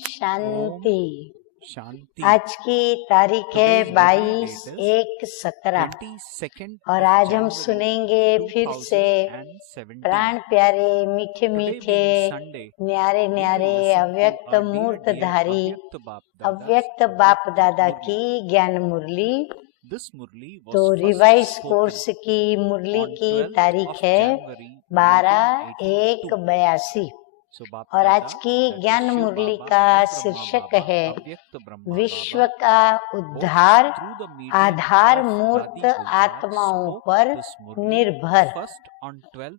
शांति। शांति। आज की तारीख है 22/1/17 और आज हम सुनेंगे फिर से प्राण प्यारे मीठे मीठे न्यारे न्यारे अव्यक्त मूर्तधारी अव्यक्त बाप दादा की ज्ञान मुरली। तो रिवाइज कोर्स की मुरली की तारीख है 12/1/82 और आज की ज्ञान मुरली का शीर्षक है विश्व का उद्धार आधार मूर्त आत्माओं पर निर्भर।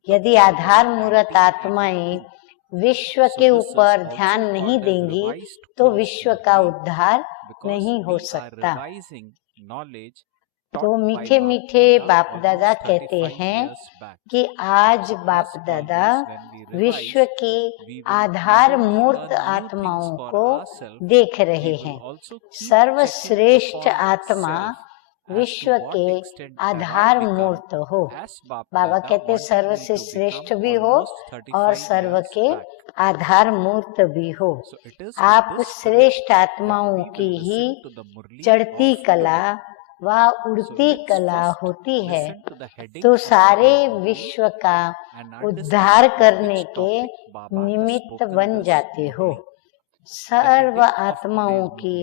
यदि आधार मूर्त आत्माएं विश्व के ऊपर ध्यान नहीं देंगी तो विश्व का उद्धार नहीं हो सकता। तो मीठे मीठे बाप दादा कहते हैं कि आज बाप दादा विश्व की आधार मूर्त आत्माओं को देख रहे हैं। सर्वश्रेष्ठ आत्मा विश्व के आधार मूर्त हो। बाबा कहते सर्व से श्रेष्ठ भी हो और सर्व के आधार मूर्त भी हो। आप श्रेष्ठ आत्माओं की ही चढ़ती कला व उड़ती कला होती है तो सारे विश्व का उद्धार करने के निमित्त बन जाते हो। सर्व आत्माओं की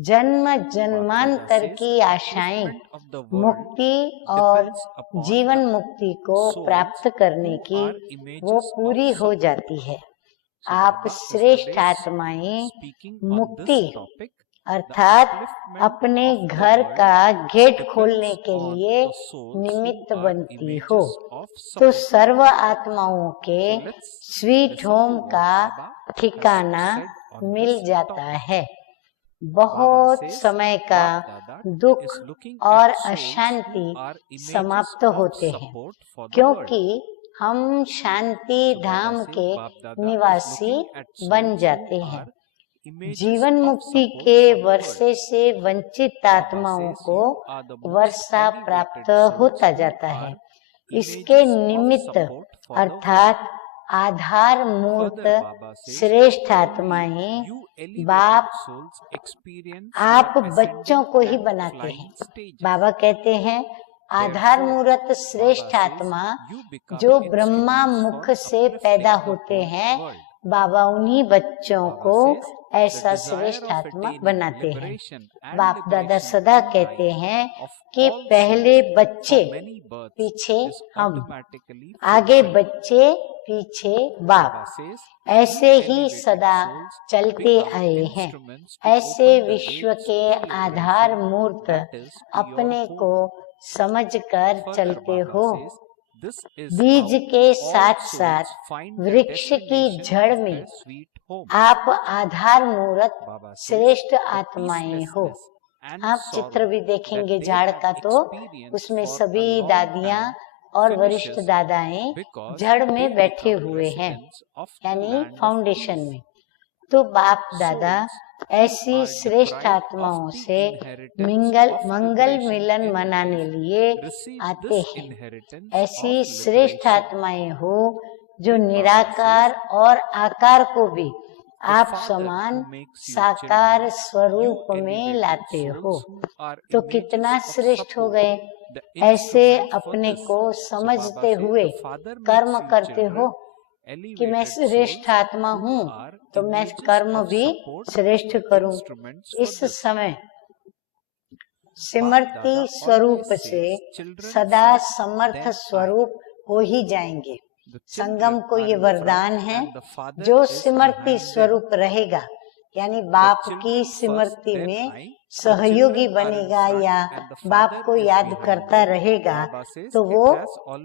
जन्म जन्मांतर की आशाएं मुक्ति और जीवन मुक्ति को प्राप्त करने की वो पूरी हो जाती है। आप श्रेष्ठ आत्माएं मुक्ति अर्थात अपने घर का गेट खोलने के लिए निमित्त बनती हो तो सर्व आत्माओं के स्वीट होम का ठिकाना मिल जाता है। बहुत समय का दुख और अशांति समाप्त होते हैं क्योंकि हम शांति धाम के निवासी बन जाते हैं। जीवन मुक्ति के वर्षे से वंचित आत्माओं को वर्षा प्राप्त होता जाता है। इसके निमित्त अर्थात आधार मूर्त श्रेष्ठ आत्माएं बाप आप बच्चों को ही बनाते हैं। बाबा कहते हैं आधार मूर्त श्रेष्ठ आत्मा जो ब्रह्मा मुख से पैदा होते हैं बाबा उन्हीं बच्चों को ऐसा श्रेष्ठ आत्मा बनाते हैं। बाप दादा सदा कहते हैं कि पहले बच्चे पीछे हम, आगे बच्चे पीछे बाप, ऐसे ही सदा चलते आए हैं। ऐसे विश्व के आधार मूर्त अपने को समझकर चलते हो। बीज के साथ साथ वृक्ष की जड़ में आप आधार मूर्त श्रेष्ठ आत्माएं हो। आप चित्र भी देखेंगे झाड़ का तो उसमें सभी दादियां और वरिष्ठ दादाएं जड़ में बैठे हुए हैं यानी फाउंडेशन में। तो बाप दादा ऐसी श्रेष्ठ आत्माओं से मंगल मिलन मनाने लिए आते हैं। ऐसी श्रेष्ठ आत्माएं हो जो निराकार और आकार को भी आप समान साकार स्वरूप में लाते हो तो कितना श्रेष्ठ हो गए। ऐसे अपने को समझते हुए कर्म करते हो कि मैं श्रेष्ठ आत्मा हूँ तो मैं कर्म भी श्रेष्ठ करूँ। इस समय सिमरती स्वरूप से सदा समर्थ स्वरूप हो ही जाएंगे। संगम को ये वरदान है जो सिमरती स्वरूप रहेगा यानी बाप की सिमरती में सहयोगी बनेगा या बाप को याद करता रहेगा तो वो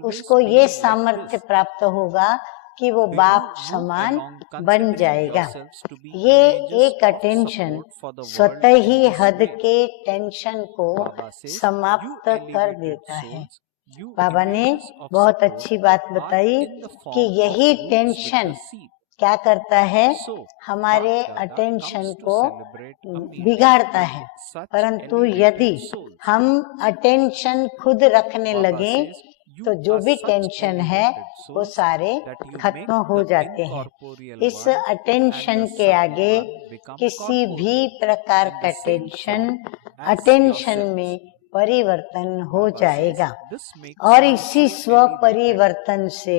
उसको ये सामर्थ्य प्राप्त होगा कि वो बाप समान बन जाएगा। ये एक अटेंशन स्वतः ही हद के टेंशन को समाप्त कर देता है। बाबा ने बहुत अच्छी बात बताई कि यही टेंशन क्या करता है, हमारे अटेंशन को बिगाड़ता है। परंतु यदि हम अटेंशन खुद रखने लगे तो जो भी टेंशन है वो सारे खत्म हो जाते हैं। इस अटेंशन के आगे किसी भी प्रकार का टेंशन अटेंशन में परिवर्तन हो जाएगा और इसी स्व परिवर्तन से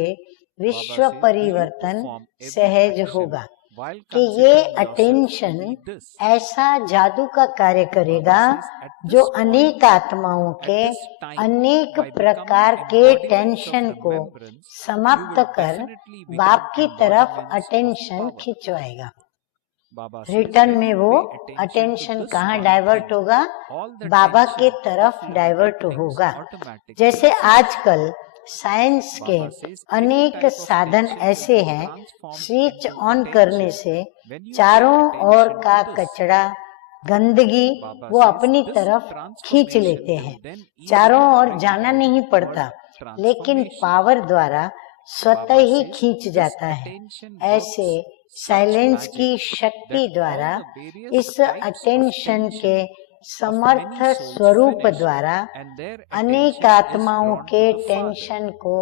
विश्व परिवर्तन सहज होगा कि ये अटेंशन ऐसा जादू का कार्य करेगा जो अनेक आत्माओं के अनेक प्रकार के टेंशन को समाप्त कर बाप की तरफ अटेंशन खिंचवाएगा। रिटर्न में वो अटेंशन कहाँ डाइवर्ट होगा? बाबा के तरफ डाइवर्ट होगा। जैसे आजकल साइंस के अनेक साधन ऐसे हैं, स्विच ऑन करने से चारों ओर का कचरा गंदगी वो अपनी तरफ खींच लेते हैं, चारों ओर जाना नहीं पड़ता, लेकिन पावर द्वारा स्वतः ही खींच जाता है। ऐसे साइलेंस की शक्ति द्वारा इस अटेंशन के समर्थ स्वरूप द्वारा अनेक आत्माओं के टेंशन को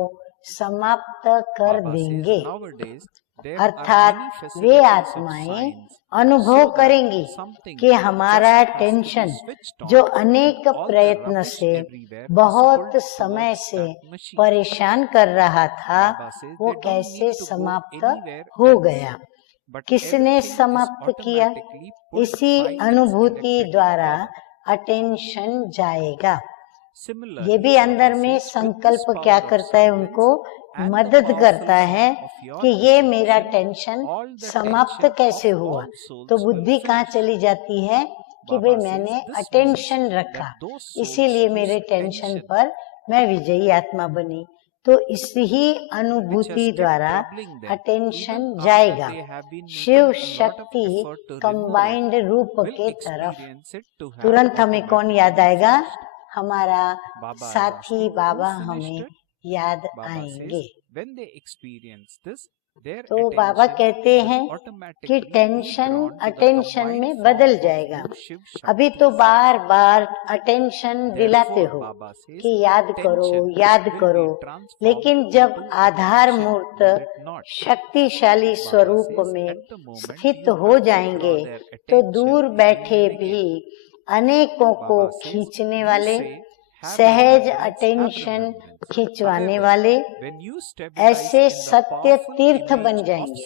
समाप्त कर देंगे। अर्थात वे आत्माएं अनुभव करेंगी कि हमारा टेंशन जो अनेक प्रयत्न से बहुत समय से परेशान कर रहा था वो कैसे समाप्त हो गया। किसने समाप्त किया? इसी अनुभूति द्वारा अटेंशन जाएगा। ये भी अंदर में संकल्प क्या करता है, उनको मदद करता है कि ये मेरा टेंशन समाप्त कैसे हुआ। तो बुद्धि कहाँ चली जाती है कि भाई मैंने अटेंशन रखा, इसीलिए मेरे टेंशन पर मैं विजयी आत्मा बनी। तो इसी अनुभूति द्वारा अटेंशन जाएगा शिव शक्ति कंबाइंड रूप के तरफ। तुरंत हमें कौन याद आएगा? हमारा साथी बाबा हमें याद आएंगे। तो बाबा कहते हैं कि टेंशन अटेंशन में बदल जाएगा। अभी तो बार बार अटेंशन दिलाते हो कि याद करो, लेकिन जब आधार मूर्त शक्तिशाली स्वरूप में स्थित हो जाएंगे तो दूर बैठे भी अनेकों को खींचने वाले, सहज अटेंशन खिंचवाने वाले ऐसे सत्य तीर्थ बन जाएंगे।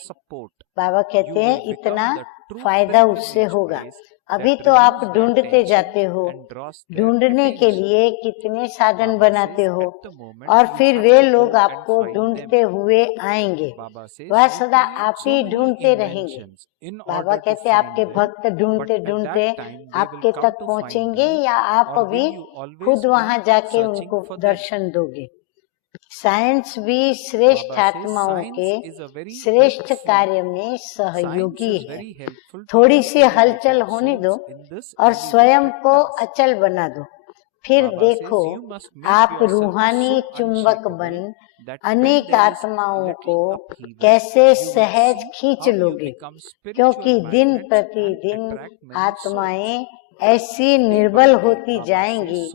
बाबा कहते हैं इतना फायदा उससे होगा। अभी तो आप ढूंढते जाते हो, ढूंढने के लिए कितने साधन बनाते हो और फिर वे लोग आपको ढूंढते हुए आएंगे, वह सदा आप ही ढूंढते रहेंगे। बाबा कहते आपके भक्त ढूंढते ढूंढते आपके तक पहुंचेंगे या आप अभी खुद वहां जाके उनको दर्शन दोगे। साइंस भी श्रेष्ठ आत्माओं के श्रेष्ठ कार्य में सहयोगी है। थोड़ी सी हलचल होने दो और स्वयं को अचल बना दो, फिर देखो आप रूहानी चुंबक बन अनेक आत्माओं को कैसे सहज खींच लोगे, क्योंकि दिन प्रतिदिन आत्माएं ऐसी निर्बल होती जाएंगी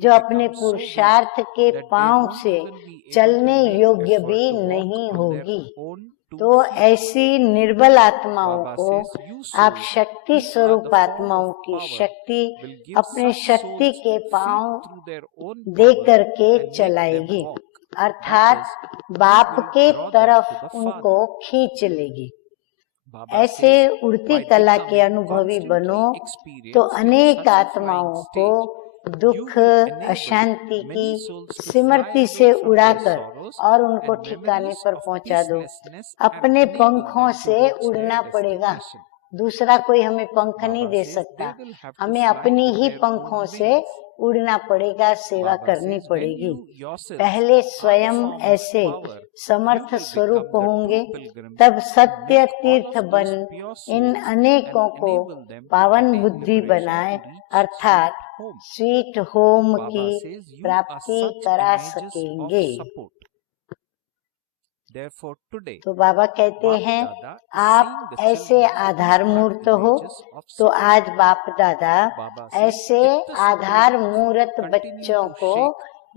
जो अपने पुरुषार्थ के पांव से चलने योग्य भी नहीं होगी। तो ऐसी निर्बल आत्माओं को आप शक्ति स्वरूप आत्माओं की शक्ति अपने शक्ति के पांव दे करके चलाएगी, अर्थात बाप के तरफ उनको खींच लेगी। ऐसे उड़ती कला के अनुभवी बनो तो अनेक आत्माओं को दुख अशांति की स्मृति से उड़ाकर और उनको ठिकाने पर पहुंचा दो। अपने पंखों से उड़ना पड़ेगा, दूसरा कोई हमें पंख नहीं दे सकता, हमें अपनी ही पंखों से उड़ना पड़ेगा, सेवा करनी पड़ेगी। पहले स्वयं ऐसे समर्थ स्वरूप होंगे, तब सत्य तीर्थ बन इन अनेकों को पावन बुद्धि बनाए, अर्थात स्वीट होम की प्राप्ति करा सकेंगे। तो बाबा कहते हैं आप ऐसे आधार मूर्त हो, तो आज बाप दादा ऐसे आधार मूर्त बच्चों को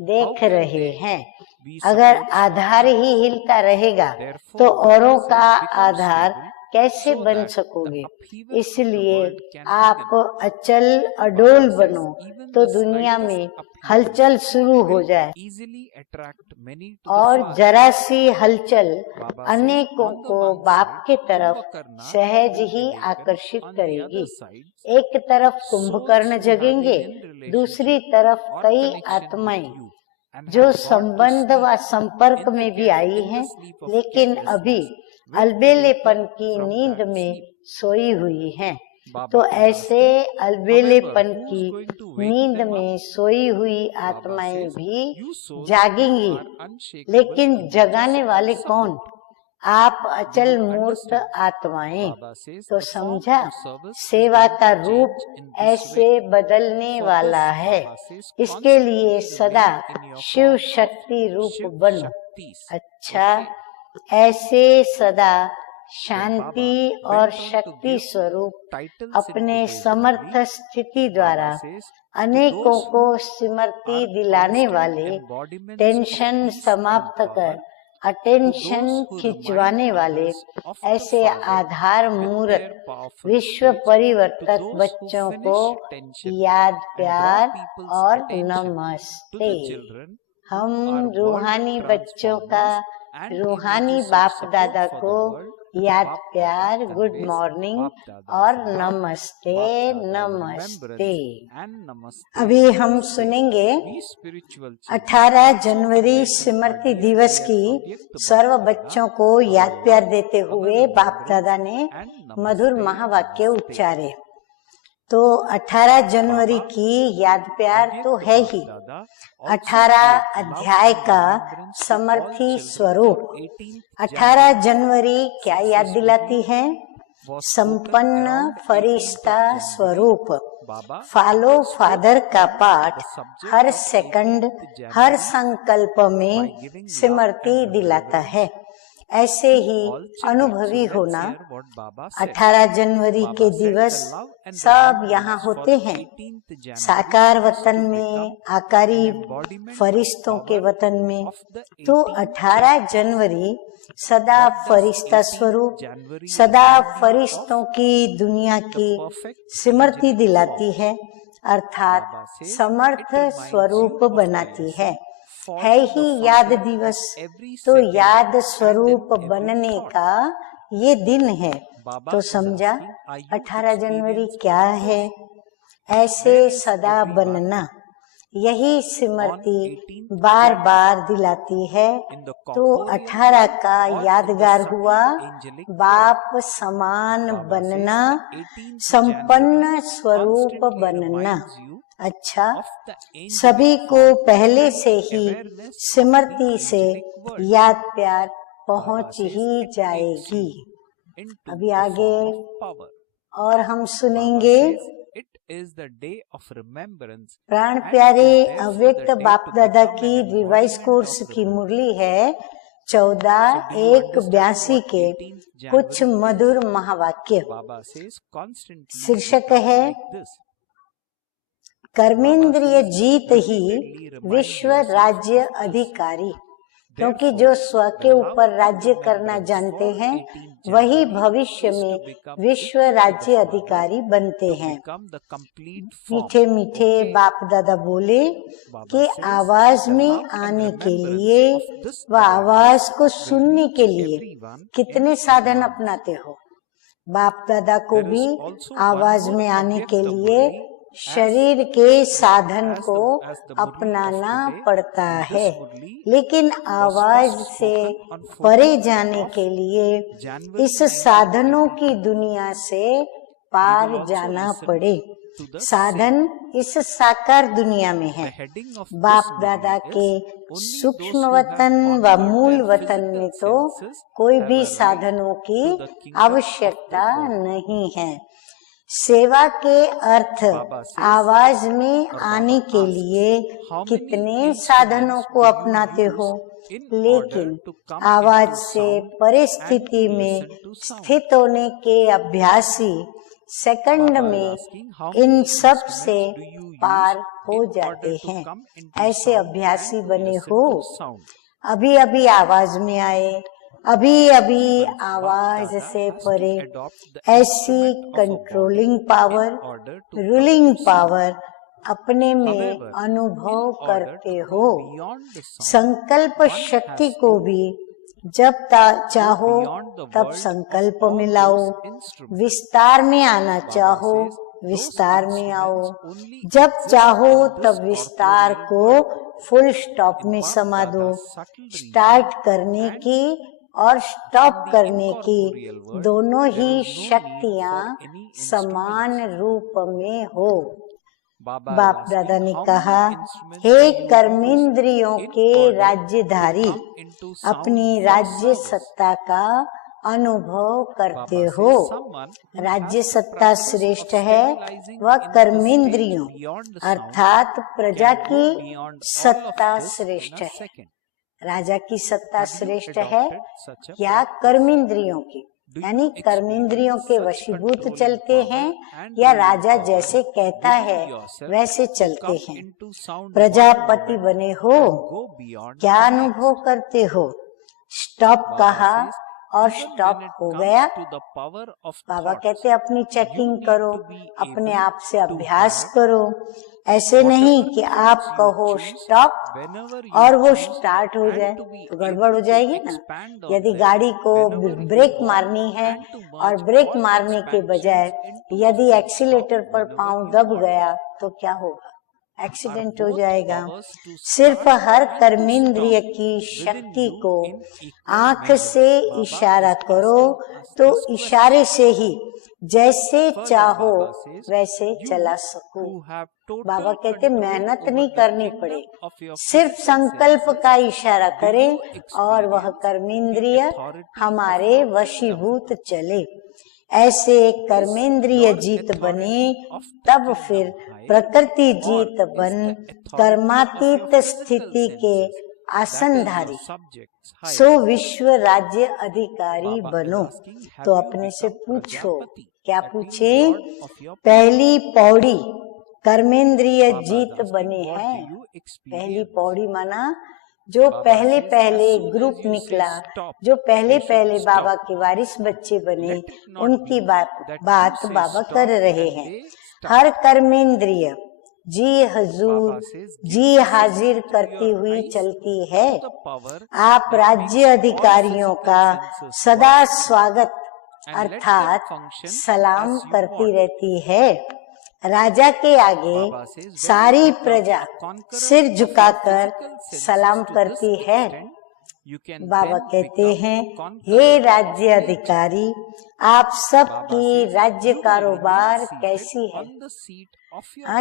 देख रहे हैं अगर आधार ही हिलता रहेगा तो औरों का आधार कैसे बन सकोगे। इसलिए आप अचल अडोल बनो तो दुनिया में हलचल शुरू हो जाए, और जरा सी हलचल अनेकों को बाप के तरफ सहज ही आकर्षित करेगी। एक तरफ कुंभकर्ण जगेंगे, दूसरी तरफ कई आत्माएं जो संबंध व संपर्क में भी आई हैं, लेकिन अभी अलबेलेपन की नींद में सोई हुई हैं। तो ऐसे अलबेलेपन की नींद में सोई हुई आत्माएं भी जागेंगी, लेकिन जगाने वाले कौन? आप अचल मूर्त आत्माएं। तो समझा, सेवा का रूप ऐसे बदलने वाला है। इसके लिए सदा शिव शक्ति रूप बनो। अच्छा, ऐसे सदा शांति और शक्ति स्वरूप अपने समर्थ स्थिति द्वारा अनेकों को स्मृति दिलाने वाले, टेंशन समाप्त कर अटेंशन खिंचवाने वाले ऐसे आधार मूर्त विश्व परिवर्तक बच्चों को याद, प्यार और नमस्ते। हम रूहानी बच्चों का रूहानी बाप दादा को याद, प्यार, गुड मॉर्निंग और नमस्ते नमस्ते। अभी हम सुनेंगे 18 जनवरी स्मृति दिवस की सर्व बच्चों को याद प्यार देते हुए बाप दादा ने मधुर महावाक्य उच्चारे। तो 18 जनवरी की याद प्यार तो है ही 18 अध्याय का समर्थी स्वरूप। 18 जनवरी क्या याद दिलाती है? संपन्न फरिश्ता स्वरूप। फॉलो फादर का पाठ हर सेकंड, हर संकल्प में स्मृति दिलाता है। ऐसे ही अनुभवी होना। 18 जनवरी के दिवस सब यहाँ होते हैं, साकार वतन में, आकारी फरिश्तों के वतन में। तो 18 जनवरी सदा फरिश्ता स्वरूप, सदा फरिश्तों की दुनिया की स्मृति दिलाती है, अर्थात समर्थ स्वरूप बनाती है ही याद दिवस। तो याद स्वरूप बनने का ये दिन है। तो समझा 18 जनवरी क्या है? ऐसे सदा बनना, यही स्मृति बार बार दिलाती है। तो 18 का यादगार हुआ बाप समान बनना, संपन्न स्वरूप बनना। अच्छा, सभी को पहले से ही स्मृति से याद प्यार पहुंच ही जाएगी। अभी आगे और हम सुनेंगे प्राण प्यारे अव्यक्त बाप दादा की रिवाइज कोर्स की मुरली है 14/1/82 के कुछ मधुर महावाक्य। शीर्षक है कर्मेंद्रिय जीत ही विश्व राज्य अधिकारी। क्योंकि जो स्व के ऊपर राज्य करना जानते हैं वही भविष्य में विश्व राज्य अधिकारी बनते हैं। मीठे मीठे बाप दादा बोले कि आवाज में आने के लिए व आवाज को सुनने के लिए कितने साधन अपनाते हो। बाप दादा को भी आवाज में आने के लिए शरीर के साधन को अपनाना पड़ता है, लेकिन आवाज से परे जाने के लिए इस साधनों की दुनिया से पार जाना पड़े। साधन इस साकार दुनिया में है। बाप दादा के सूक्ष्म वतन व मूल वतन में तो कोई भी साधनों की आवश्यकता नहीं है। सेवा के अर्थ आवाज में आने के लिए कितने साधनों को अपनाते हो, लेकिन आवाज से परिस्थिति में स्थित होने के अभ्यासी सेकंड में इन सब से पार हो जाते हैं। ऐसे अभ्यासी बने हो। अभी अभी आवाज में आए, अभी अभी आवाज से परे। ऐसी कंट्रोलिंग पावर, रूलिंग पावर अपने में अनुभव करते हो। संकल्प शक्ति को भी जब चाहो तब संकल्प में लाओ, विस्तार में आना चाहो विस्तार में आओ, जब चाहो तब विस्तार को फुल स्टॉप में समा दो। स्टार्ट करने की और स्टॉप करने की दोनों ही शक्तियां समान रूप में हो। बाप दादा ने कहा, हे कर्मेंद्रियों के राज्यधारी, अपनी राज्य सत्ता का अनुभव करते हो। राज्य सत्ता श्रेष्ठ है, वह कर्मेंद्रियों अर्थात प्रजा की सत्ता श्रेष्ठ है। राजा की सत्ता श्रेष्ठ है या कर्मेंद्रियों की, यानी कर्मेंद्रियों के वशीभूत चलते हैं या राजा जैसे कहता है वैसे चलते हैं। प्रजापति बने हो, क्या अनुभव करते हो? स्टॉप कहा और स्टॉप हो गया। बाबा कहते अपनी चेकिंग करो, अपने आप से अभ्यास करो। ऐसे नहीं कि आप कहो स्टॉप और वो स्टार्ट हो जाए तो गड़बड़ हो जाएगी ना। यदि गाड़ी को ब्रेक मारनी है और ब्रेक मारने के बजाय यदि एक्सीलेटर पर पांव दब गया तो क्या होगा? एक्सीडेंट हो जाएगा। सिर्फ हर कर्मेंद्रिय की शक्ति को आंख से इशारा करो तो इशारे से ही जैसे चाहो वैसे चला सको। बाबा कहते मेहनत नहीं करनी पड़े, सिर्फ संकल्प का इशारा करें और वह कर्मेंद्रिय हमारे वशीभूत चले। ऐसे कर्मेंद्रिय जीत बने तब फिर प्रकृति जीत बन कर्मातीत स्थिति के आसनधारी सो विश्व राज्य अधिकारी बनो। तो अपने से पूछो, क्या पूछे? पहली पौड़ी कर्मेंद्रिय जीत बने हैं। पहली पौड़ी माना जो पहले पहले ग्रुप निकला, जो पहले पहले बाबा के वारिस बच्चे बने, उनकी बात बाबा कर रहे हैं। हर कर्मेंद्रिय जी हजूर, जी हाजिर करती हुई चलती है। आप राज्य अधिकारियों का सदा स्वागत अर्थात सलाम करती रहती है। राजा के आगे सारी प्रजा सिर झुकाकर सलाम करती है। बाबा कहते हैं, हे राज्य अधिकारी, आप सबकी राज्य कारोबार कैसी है?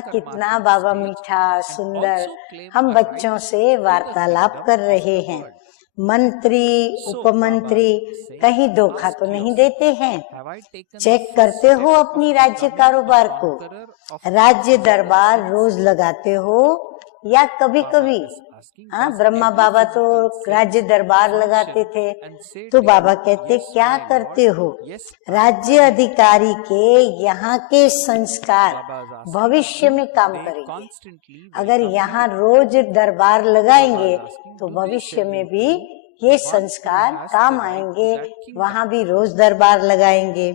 कितना बाबा मीठा सुंदर हम बच्चों से वार्तालाप कर रहे हैं। मंत्री उपमंत्री कहीं धोखा तो नहीं देते हैं? चेक करते हो अपनी राज्य कारोबार को? राज्य दरबार रोज लगाते हो या कभी कभी? ब्रह्मा बाबा तो राज्य दरबार लगाते थे। तो बाबा कहते क्या करते हो? राज्य अधिकारी के यहाँ के संस्कार भविष्य में काम करेंगे। अगर यहाँ रोज दरबार लगाएंगे तो भविष्य में भी ये संस्कार काम आएंगे, वहाँ भी रोज दरबार लगाएंगे।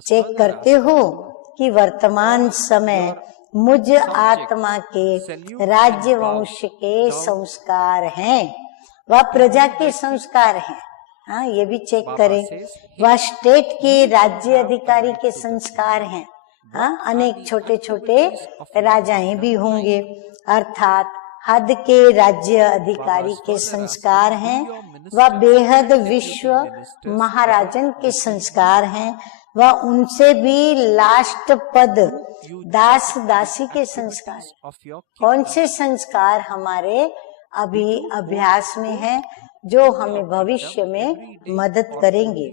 चेक करते हो कि वर्तमान समय मुझ आत्मा के राज्य वंश के संस्कार हैं, वह प्रजा के संस्कार हैं। ये भी चेक करें। वह स्टेट के राज्य अधिकारी के संस्कार हैं। अनेक छोटे छोटे राजाएं भी होंगे, अर्थात हद के राज्य अधिकारी के संस्कार हैं। वह बेहद विश्व महाराजन के संस्कार हैं। वह उनसे भी लास्ट पद दास दासी के संस्कार। कौन से संस्कार हमारे अभी अभ्यास में हैं जो हमें भविष्य में मदद करेंगे?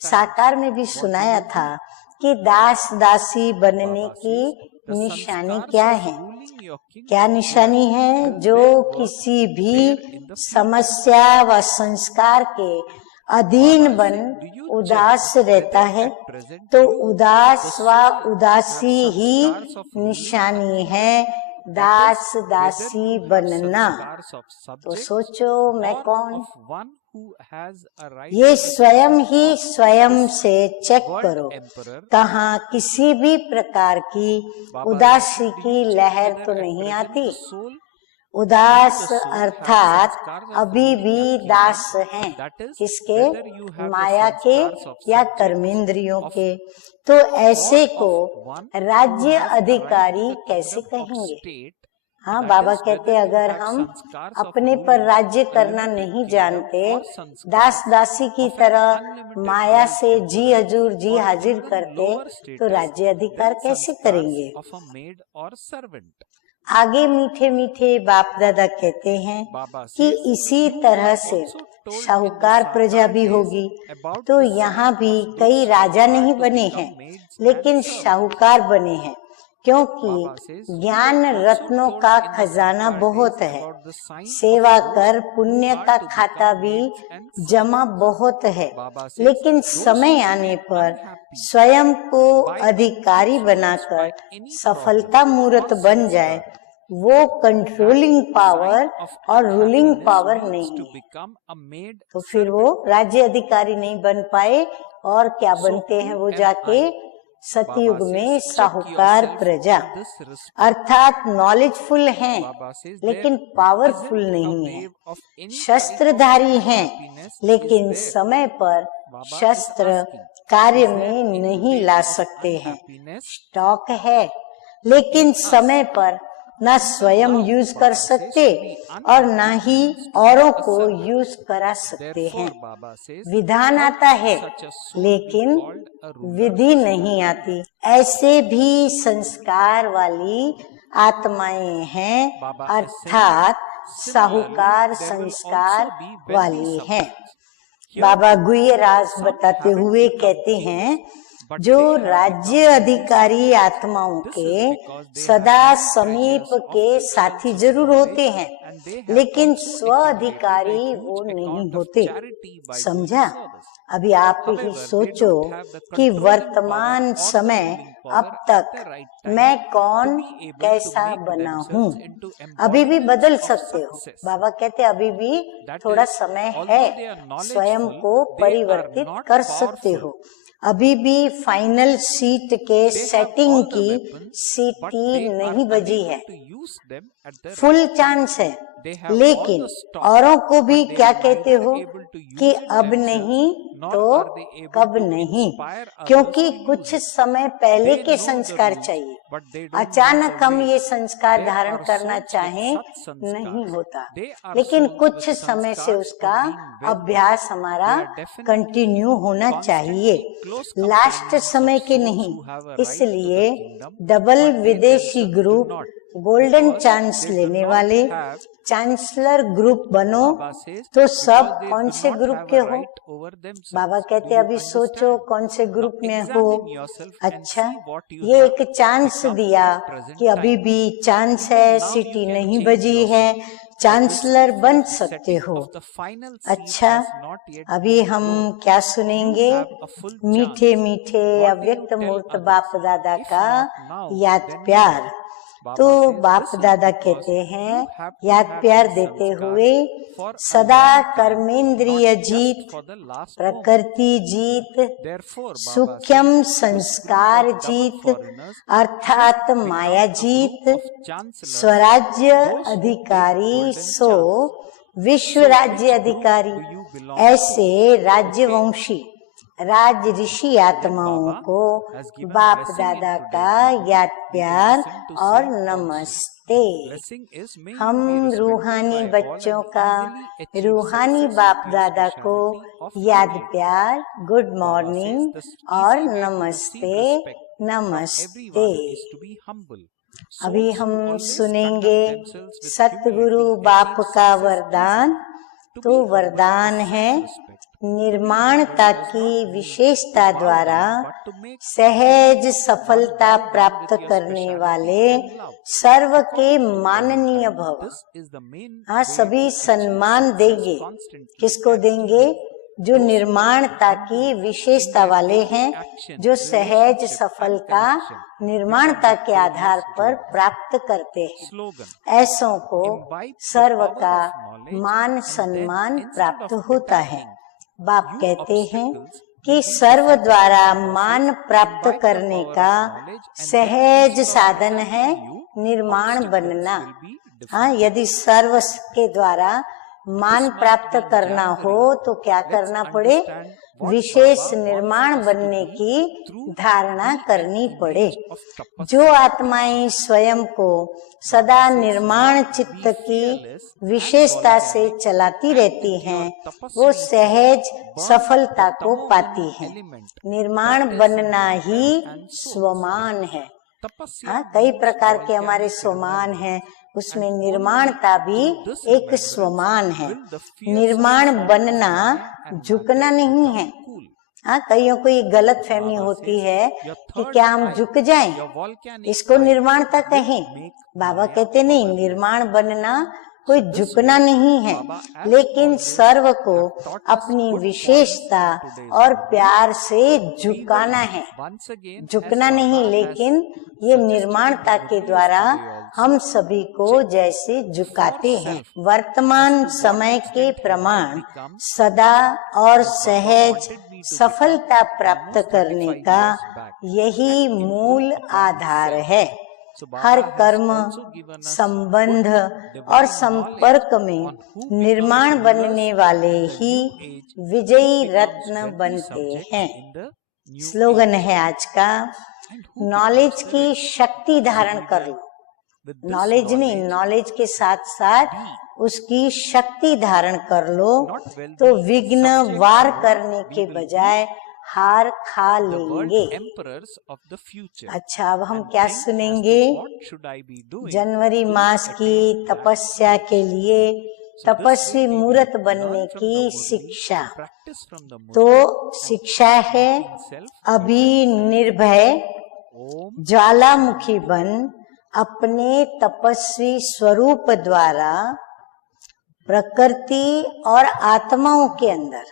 साकार में भी सुनाया था कि दास दासी बनने की निशानी क्या है? क्या निशानी है? जो किसी भी समस्या व संस्कार के अधीन बन उदास रहता है तो उदास व उदासी ही निशानी है दास दासी बनना। तो सोचो मैं कौन? ये स्वयं ही स्वयं से चेक करो, कहाँ किसी भी प्रकार की उदासी की लहर तो नहीं आती। उदास अर्थात अभी भी दास हैं, किसके? माया के या कर्मेंद्रियों के। तो ऐसे को राज्य अधिकारी कैसे कहेंगे? हाँ, बाबा कहते अगर हम अपने पर राज्य करना नहीं जानते, दास दासी की तरह माया से जी हजूर जी हाजिर करते, तो राज्य अधिकार कैसे करेंगे? आगे मीठे मीठे बाप दादा कहते हैं कि इसी तरह से साहूकार प्रजा भी होगी। तो यहाँ भी कई राजा नहीं बने हैं, लेकिन साहूकार बने हैं, क्योंकि ज्ञान रत्नों का खजाना बहुत है। सेवा कर पुण्य का खाता भी जमा बहुत है, लेकिन समय आने पर स्वयं को अधिकारी बनाकर सफलता मूर्त बन जाए, वो कंट्रोलिंग पावर और रूलिंग पावर नहीं है। तो फिर वो राज्य अधिकारी नहीं बन पाए, और क्या बनते हैं वो जाके? सतयुग में साहूकार प्रजा, अर्थात नॉलेजफुल हैं लेकिन पावरफुल नहीं है। शस्त्रधारी हैं लेकिन समय पर शस्त्र कार्य में नहीं ला सकते हैं। स्टॉक है लेकिन समय पर ना स्वयं यूज कर सकते और ना ही औरों को यूज करा सकते हैं। विधान आता है लेकिन विधि नहीं आती। ऐसे भी संस्कार वाली आत्माएं हैं, अर्थात साहूकार संस्कार वाली हैं। बाबा गुह्यराज बताते हुए कहते हैं, जो राज्य अधिकारी आत्माओं के सदा समीप के साथी जरूर होते हैं, लेकिन स्व अधिकारी वो नहीं होते। समझा? अभी आप ही सोचो कि वर्तमान समय अब तक मैं कौन कैसा बना हूँ, अभी भी बदल सकते हो। बाबा कहते अभी भी थोड़ा समय है, स्वयं को परिवर्तित कर सकते हो। अभी भी फाइनल सीट के सेटिंग की सीटी नहीं बजी है, फुल चांस है। लेकिन औरों को भी क्या कहते हो कि अब नहीं तो कब नहीं, क्योंकि कुछ समय पहले के संस्कार चाहिए। अचानक हम ये संस्कार धारण करना चाहें नहीं होता, लेकिन कुछ समय से उसका अभ्यास हमारा कंटिन्यू होना चाहिए, लास्ट समय के नहीं। इसलिए डबल विदेशी ग्रुप, गोल्डन चांस लेने वाले चांसलर ग्रुप बनो। तो सब कौन से ग्रुप के हो? बाबा कहते अभी सोचो कौन से ग्रुप में हो। अच्छा, ये एक चांस दिया कि अभी भी चांस है, सिटी नहीं बजी है, चांसलर बन सकते हो। अच्छा, अभी हम क्या सुनेंगे? मीठे मीठे अव्यक्त मूर्त बाप दादा का याद प्यार। तो बाप दादा कहते हैं, याद प्यार देते हुए, सदा कर्मेंद्रिय जीत, प्रकृति जीत, सूक्ष्म संस्कार जीत अर्थात माया जीत, स्वराज्य अधिकारी सो विश्व राज्य अधिकारी। ऐसे राज्यवंशी राज ऋषि आत्माओं को बाप दादा का याद प्यार और नमस्ते। हम रूहानी बच्चों का रूहानी बाप दादा को याद प्यार, गुड मॉर्निंग और नमस्ते नमस्ते। अभी हम सुनेंगे सतगुरु बाप का वरदान। तो वरदान है, निर्माणता की विशेषता द्वारा सहज सफलता प्राप्त करने वाले सर्व के माननीय भव। हाँ, सभी सम्मान देंगे। किसको देंगे? जो निर्माणता की विशेषता वाले हैं, जो सहज सफलता निर्माणता के आधार पर प्राप्त करते हैं, ऐसों को सर्व का मान सम्मान प्राप्त होता है। बाप कहते हैं कि सर्व द्वारा मान प्राप्त करने का सहज साधन है निर्माण बनना। हाँ, यदि सर्व के द्वारा मान प्राप्त करना हो तो क्या करना पड़े? विशेष निर्माण बनने की धारणा करनी पड़े। जो आत्माएं स्वयं को सदा निर्माण चित्त की विशेषता से चलाती रहती हैं, वो सहज सफलता को पाती हैं। निर्माण बनना ही स्वमान है। हाँ, कई प्रकार के हमारे स्वमान हैं, उसमें निर्माणता भी एक स्वमान है। निर्माण बनना झुकना नहीं है। हाँ, कईयों को ये गलत फहमी होती है कि क्या हम झुक जाएं, इसको निर्माणता कहें। बाबा कहते नहीं, निर्माण बनना कोई झुकना नहीं है, लेकिन सर्व को अपनी विशेषता और प्यार से झुकाना है। झुकना नहीं, लेकिन ये निर्माणता के द्वारा हम सभी को जैसे झुकाते हैं। वर्तमान समय के प्रमाण सदा और सहज सफलता प्राप्त करने का यही मूल आधार है। हर कर्म, संबंध और संपर्क में निर्माण बनने वाले ही विजयी रत्न बनते हैं। स्लोगन है आज का, नॉलेज की शक्ति धारण कर लो। नॉलेज नहीं, नॉलेज के साथ साथ उसकी शक्ति धारण कर लो, तो विघ्न वार करने के बजाय हार खा लेंगे। अच्छा, अब हम क्या सुनेंगे? जनवरी मास की तपस्या के लिए तपस्वी मूर्त बनने की शिक्षा। तो शिक्षा है, अभी निर्भय ज्वालामुखी बन अपने तपस्वी स्वरूप द्वारा प्रकृति और आत्माओं के अंदर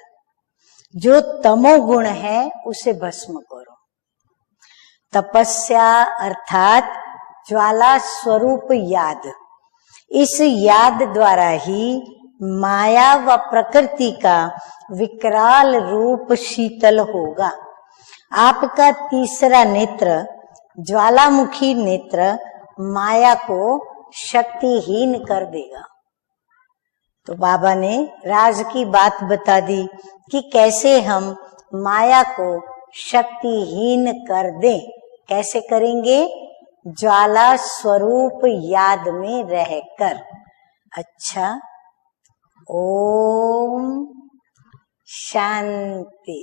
जो तमोगुण है उसे भस्म करो। तपस्या अर्थात ज्वाला स्वरूप याद। इस याद द्वारा ही माया व प्रकृति का विकराल रूप शीतल होगा। आपका तीसरा नेत्र, ज्वालामुखी नेत्र, माया को शक्तिहीन कर देगा। तो बाबा ने राज की बात बता दी कि कैसे हम माया को शक्तिहीन कर दें। कैसे करेंगे? ज्वाला स्वरूप याद में रहकर। अच्छा, ओम शांति।